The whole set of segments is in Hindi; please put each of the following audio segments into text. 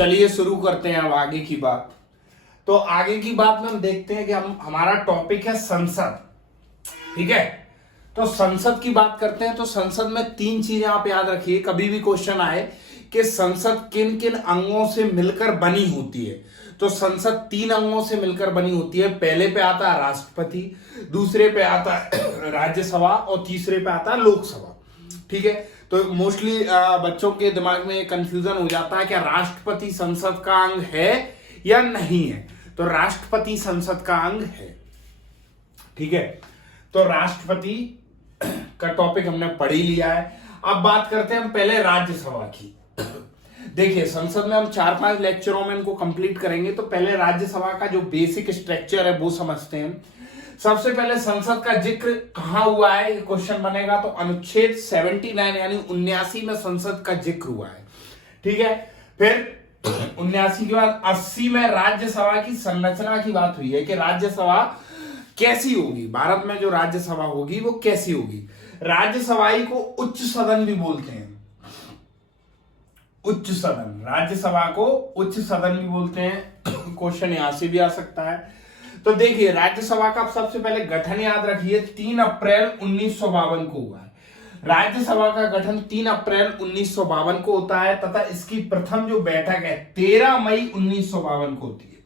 चलिए शुरू करते हैं अब आगे की बात। तो आगे की बात में हम देखते हैं कि हमारा टॉपिक है संसद। ठीक है, तो संसद की बात करते हैं। तो संसद में तीन चीजें आप याद रखिए, कभी भी क्वेश्चन आए कि संसद किन किन अंगों से मिलकर बनी होती है। तो संसद तीन अंगों से मिलकर बनी होती है। पहले पे आता है राष्ट्रपति, दूसरे पे आता है राज्यसभा और तीसरे पे आता है लोकसभा। ठीक है, तो मोस्टली बच्चों के दिमाग में कंफ्यूजन हो जाता है कि राष्ट्रपति संसद का अंग है या नहीं है। तो राष्ट्रपति संसद का अंग है। ठीक है, तो राष्ट्रपति का टॉपिक हमने पढ़ ही लिया है। अब बात करते हैं हम पहले राज्यसभा की। देखिए, संसद में हम 4-5 लेक्चरों में इनको कंप्लीट करेंगे। तो पहले राज्यसभा का जो बेसिक स्ट्रक्चर है वो समझते हैं। सबसे पहले संसद का जिक्र कहां हुआ है, ये क्वेश्चन बनेगा। तो अनुच्छेद 79 यानी 79 में संसद का जिक्र हुआ है। ठीक है, फिर 79 के बाद 80 में राज्यसभा की संरचना की बात हुई है कि राज्यसभा कैसी होगी, भारत में जो राज्यसभा होगी वो कैसी होगी। राज्यसभा को उच्च सदन भी बोलते हैं। उच्च सदन, राज्यसभा को उच्च सदन भी बोलते हैं। क्वेश्चन यहां से भी आ सकता है। तो देखिए, राज्यसभा का सबसे पहले गठन याद रखिए, 3 अप्रैल 1952 को हुआ है। राज्यसभा का गठन 3 अप्रैल 1952 को होता है तथा इसकी प्रथम जो बैठक है 13 मई 1952 को होती है।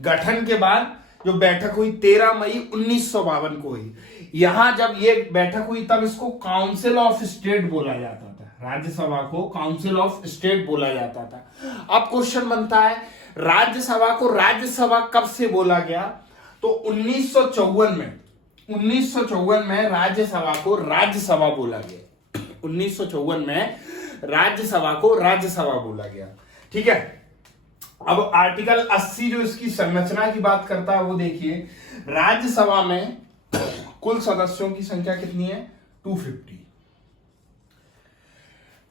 गठन के बाद जो बैठक हुई 13 मई 1952 को हुई। यहां जब ये बैठक हुई तब इसको काउंसिल ऑफ स्टेट बोला जाता था। राज्यसभा को काउंसिल ऑफ स्टेट बोला जाता था। अब क्वेश्चन बनता है, राज्यसभा को राज्यसभा कब से बोला गया। तो 1954 में राज्यसभा को राज्यसभा बोला गया। 1954 में राज्यसभा को राज्यसभा बोला गया। ठीक है, अब आर्टिकल 80 जो इसकी संरचना की बात करता है वो देखिए। राज्यसभा में कुल सदस्यों की संख्या कितनी है,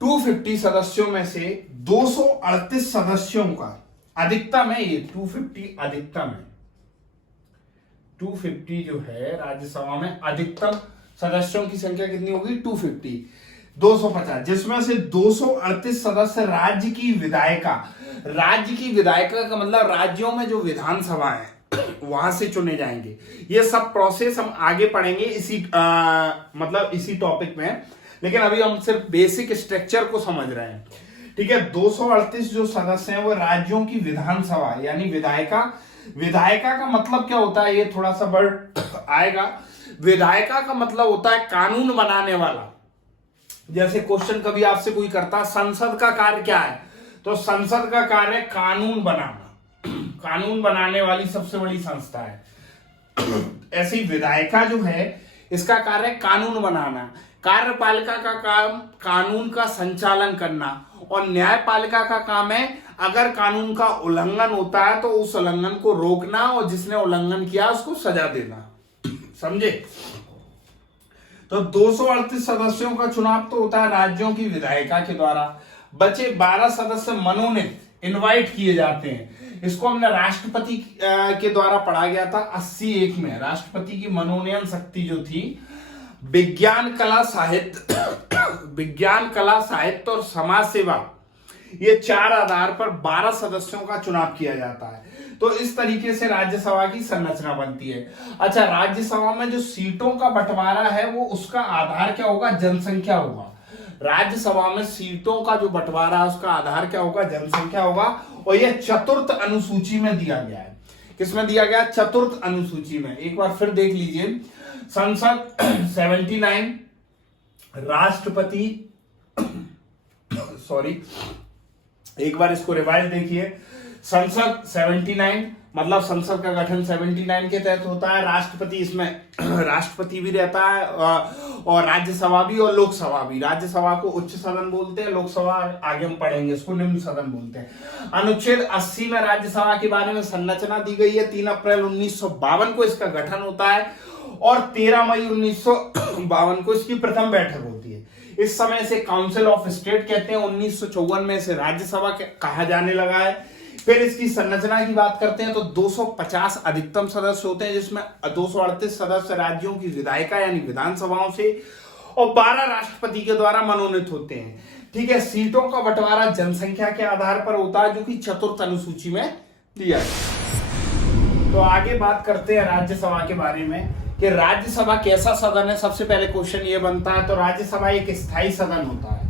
250 सदस्यों में से 238 सदस्यों का अधिकतम है। ये 250 अधिकतम है। 250 जो है राज्यसभा में अधिकतम सदस्यों की संख्या कितनी होगी, 250, जिसमें से 238 सदस्य राज्य की विधायिका। राज्य की विधायिका का मतलब राज्यों में जो विधानसभा है वहां से चुने जाएंगे। ये सब प्रोसेस हम आगे पढ़ेंगे इसी टॉपिक में, लेकिन अभी हम सिर्फ बेसिक स्ट्रक्चर को समझ रहे हैं। ठीक है, 238 जो सदस्य हैं वो राज्यों की विधानसभा यानी विधायिका। विधायिका का मतलब क्या होता है, ये थोड़ा सा वर्ड आएगा। विधायिका का मतलब होता है कानून बनाने वाला। जैसे क्वेश्चन कभी आपसे कोई करता, संसद का कार्य क्या है, तो संसद का कार्य कानून बनाना। कानून बनाने वाली सबसे बड़ी संस्था है। ऐसी विधायिका जो है इसका कार्य कानून बनाना। कार्यपालिका का काम कानून का संचालन करना और न्यायपालिका का काम है अगर कानून का उल्लंघन होता है तो उस उल्लंघन को रोकना और जिसने उल्लंघन किया उसको सजा देना। समझे। तो 238 सदस्यों का चुनाव तो होता है राज्यों की विधायिका के द्वारा। बचे 12 सदस्य मनोनीत इनवाइट किए जाते हैं। इसको हमने राष्ट्रपति के द्वारा पढ़ा गया था 81 में। राष्ट्रपति की मनोनयन शक्ति जो थी विज्ञान, कला, साहित्य और समाज सेवा, ये 4 आधार पर 12 सदस्यों का चुनाव किया जाता है। तो इस तरीके से राज्यसभा की संरचना बनती है। अच्छा, राज्यसभा में जो सीटों का बंटवारा है वो उसका आधार क्या होगा, जनसंख्या होगा। राज्यसभा में सीटों का जो बंटवारा है उसका आधार क्या होगा, जनसंख्या होगा। और यह 4th अनुसूची में दिया गया है। किसमें दिया गया, 4th अनुसूची में। एक बार फिर देख लीजिए, संसद 79, राष्ट्रपति एक बार इसको रिवाइज देखिए। संसद 79 मतलब संसद का गठन 79 के तहत होता है। राष्ट्रपति, इसमें राष्ट्रपति भी रहता है और राज्यसभा भी और लोकसभा भी। राज्यसभा को उच्च सदन बोलते हैं, लोकसभा आगे हम पढ़ेंगे इसको निम्न सदन बोलते हैं। अनुच्छेद 80 में राज्यसभा के बारे में संरचना दी गई है। 3 अप्रैल 1952 को इसका गठन होता है और 13 मई 1952 को इसकी प्रथम बैठक होती है। इस समय से काउंसिल ऑफ स्टेट कहते हैं। 1954 में इसे राज्यसभा कहा जाने लगा है। फिर इसकी संरचना की बात करते हैं तो 250 अधिकतम सदस्य होते हैं, जिसमें 238 सदस्य राज्यों की विधायिका यानी विधानसभाओं से और 12 राष्ट्रपति के द्वारा मनोनीत होते हैं। ठीक है, सीटों का बंटवारा जनसंख्या के आधार पर होता है, जो कि चतुर्थ अनुसूची में दिया है। तो आगे बात करते हैं राज्यसभा के बारे में कि राज्यसभा कैसा सदन है। सबसे पहले क्वेश्चन ये बनता है, तो राज्यसभा एक स्थायी सदन होता है।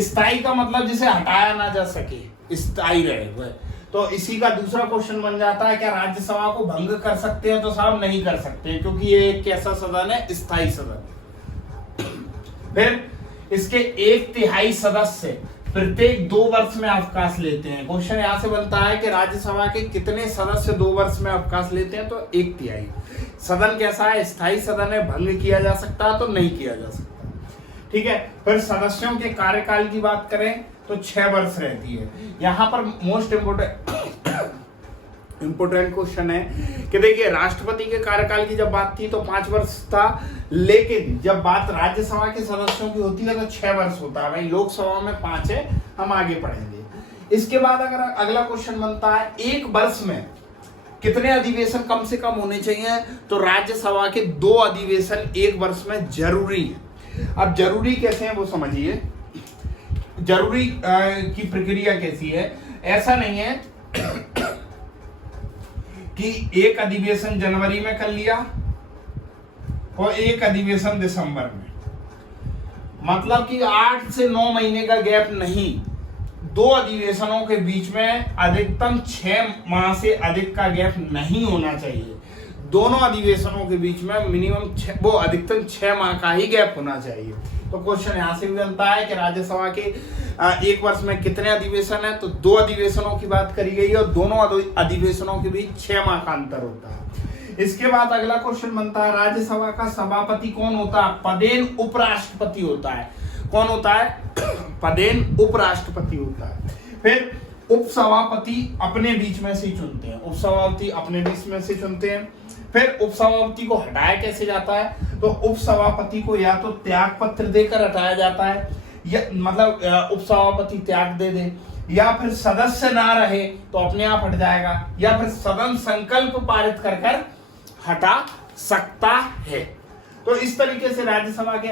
स्थायी का मतलब जिसे हटाया ना जा सके, स्थायी रहे वह। तो इसी का दूसरा क्वेश्चन बन जाता है, क्या राज्यसभा को भंग कर सकते हैं? तो साहब नहीं कर सकते, क्योंकि ये एक कैसा सदन है? स्थायी सदन। फिर इसके 1/3 सदस्य प्रत्येक 2 वर्ष में अवकाश लेते हैं। क्वेश्चन यहां से बनता है कि राज्यसभा के कितने सदस्य 2 वर्ष में अवकाश लेते हैं? तो 1/3। सदन कैसा है? स्थायी सदन है, भंग किया जा सकता है तो नहीं किया जा सकता। ठीक है, फिर सदस्यों के कार्यकाल की बात करें तो 6 वर्ष रहती है। यहां पर मोस्ट इंपोर्टेंट क्वेश्चन है कि देखिए, राष्ट्रपति के कार्यकाल की जब बात थी तो 5 वर्ष था, लेकिन जब बात राज्यसभा के सदस्यों की होती है तो 6 वर्ष होता है। भाई लोकसभा में 5 है, हम आगे पढ़ेंगे। इसके बाद अगर अगला क्वेश्चन बनता है, 1 वर्ष में कितने अधिवेशन कम से कम होने चाहिए? तो राज्यसभा के 2 अधिवेशन 1 वर्ष में जरूरी है। अब जरूरी कैसे है वो समझिए। जरूरी की प्रक्रिया कैसी है? ऐसा नहीं है कि एक अधिवेशन जनवरी में कर लिया और एक अधिवेशन दिसंबर में, मतलब कि 8 से 9 महीने का गैप नहीं। 2 अधिवेशनों के बीच में अधिकतम 6 माह से अधिक का गैप नहीं होना चाहिए। दोनों अधिवेशनों के बीच में मिनिमम अधिकतम 6 माह का ही गैप होना चाहिए। तो क्वेश्चन यहां से भी बनता है कि राज्यसभा के 1 वर्ष में कितने अधिवेशन है? तो 2 अधिवेशनों की बात करी गई है और दोनों अधिवेशनों के बीच 6 माह का अंतर होता है। इसके बाद अगला क्वेश्चन बनता है, राज्यसभा का सभापति कौन होता है? पदेन उपराष्ट्रपति होता है। कौन होता है? पदेन उपराष्ट्रपति होता है। फिर उपसभापति अपने बीच में से चुनते हैं। उपसभापति अपने बीच में से चुनते हैं। फिर उपसभापति को हटाया कैसे जाता है? तो उपसभापति को या तो त्याग पत्र देकर हटाया जाता है, या मतलब उपसभापति त्याग दे दे, या फिर सदस्य ना रहे तो अपने आप हट जाएगा, या फिर सदन संकल्प पारित कर हटा सकता है। तो इस तरीके से राज्यसभा के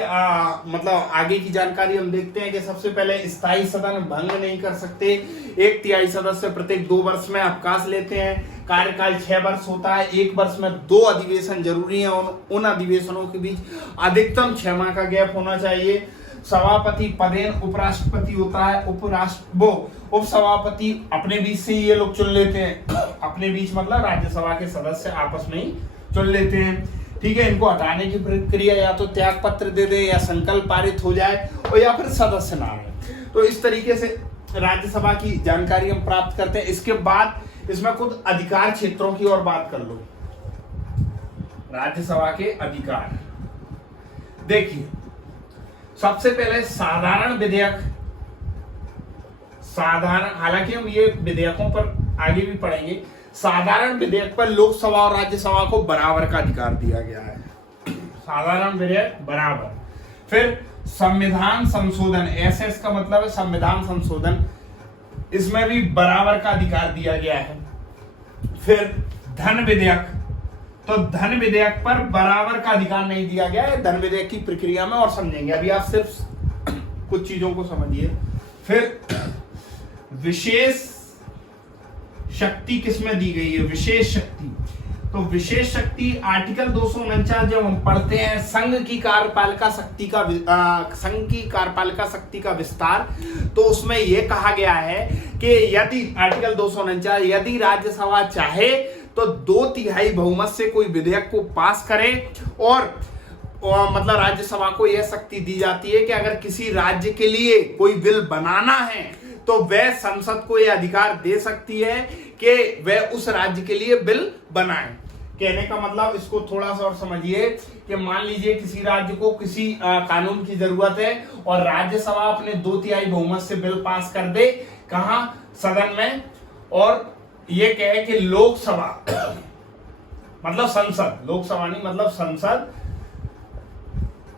मतलब आगे की जानकारी हम देखते हैं कि सबसे पहले स्थायी सदन भंग नहीं कर सकते। 1/3 सदस्य प्रत्येक 2 वर्ष में अवकाश लेते हैं। कार्यकाल 6 वर्ष होता है। 1 वर्ष में 2 अधिवेशन जरूरी है। उन अधिवेशनों के बीच अधिकतम 6 माह का गैप होना चाहिए। सभापति पदेन उपराष्ट्रपति होता है। उपसभापति अपने बीच से ये लोग चुन लेते हैं। अपने बीच मतलब राज्यसभा के सदस्य आपस में ही चुन लेते हैं। ठीक है, इनको हटाने की प्रक्रिया या तो त्याग पत्र दे दे, या संकल्प पारित हो जाए, और या फिर सदस्य ना रहे। तो इस तरीके से राज्यसभा की जानकारी हम प्राप्त करते हैं। इसके बाद इसमें कुछ अधिकार क्षेत्रों की और बात कर लो। राज्यसभा के अधिकार देखिए, सबसे पहले साधारण विधेयक। साधारण, हालांकि हम ये विधेयकों पर आगे भी पढ़ेंगे। साधारण विधेयक पर लोकसभा और राज्यसभा को बराबर का अधिकार दिया गया है। साधारण विधेयक बराबर। फिर संविधान संशोधन, एसएस का मतलब है संविधान संशोधन, इसमें भी बराबर का अधिकार दिया गया है। फिर धन विधेयक, तो धन विधेयक पर बराबर का अधिकार नहीं दिया गया है। धन विधेयक की प्रक्रिया में और समझेंगे, अभी आप सिर्फ कुछ चीजों को समझिए। फिर विशेष शक्ति किसमें दी गई है? विशेष शक्ति, तो विशेष शक्ति आर्टिकल 249 जब हम पढ़ते हैं, संघ की कार्यपालिका शक्ति का विस्तार, तो उसमें यह कहा गया है कि यदि आर्टिकल 249 यदि राज्यसभा चाहे तो 2/3 बहुमत से कोई विधेयक को पास करे, और मतलब राज्यसभा को यह शक्ति दी जाती है कि अगर किसी राज्य के लिए कोई बिल बनाना है तो वह संसद को यह अधिकार दे सकती है कि वह उस राज्य के लिए बिल बनाए। कहने का मतलब, इसको थोड़ा सा और समझिए कि मान लीजिए किसी राज्य को किसी कानून की जरूरत है और राज्यसभा अपने 2/3 बहुमत से बिल पास कर दे, कहां? सदन में, और ये कहे कि लोकसभा मतलब संसद, लोकसभा नहीं मतलब संसद,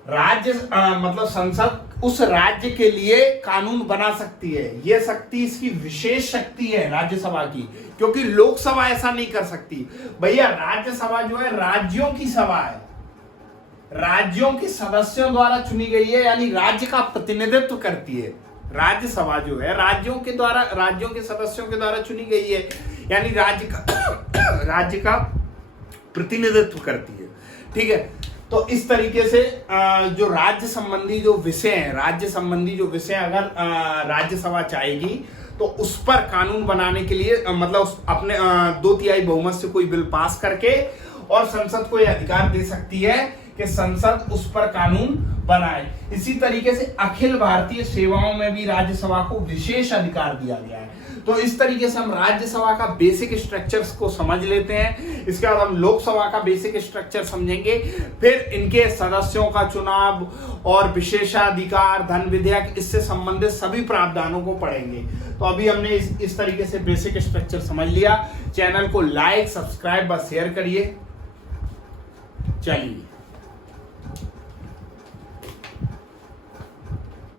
राज्य मतलब संसद उस राज्य के लिए कानून बना सकती है। यह शक्ति इसकी विशेष शक्ति है राज्यसभा की, क्योंकि लोकसभा ऐसा नहीं कर सकती। भैया राज्यसभा जो है राज्यों की सभा है, राज्यों के सदस्यों द्वारा चुनी गई है, यानी राज्य का प्रतिनिधित्व करती है। राज्यसभा जो है राज्यों के सदस्यों के द्वारा चुनी गई है, यानी राज्य का प्रतिनिधित्व करती है। ठीक है, तो इस तरीके से जो राज्य संबंधी जो विषय अगर राज्यसभा चाहेगी तो उस पर कानून बनाने के लिए मतलब अपने 2/3 बहुमत से कोई बिल पास करके और संसद को यह अधिकार दे सकती है कि संसद उस पर कानून बनाए। इसी तरीके से अखिल भारतीय सेवाओं में भी राज्यसभा को विशेष अधिकार दिया गया है। तो इस तरीके से हम राज्यसभा का बेसिक स्ट्रक्चर्स को समझ लेते हैं। इसके बाद हम लोकसभा का बेसिक स्ट्रक्चर समझेंगे, फिर इनके सदस्यों का चुनाव और विशेषाधिकार, धन विधेयक, इससे संबंधित सभी प्रावधानों को पढ़ेंगे। तो अभी हमने इस तरीके से बेसिक स्ट्रक्चर समझ लिया। चैनल को लाइक, सब्सक्राइब और शेयर करिए। चलिए।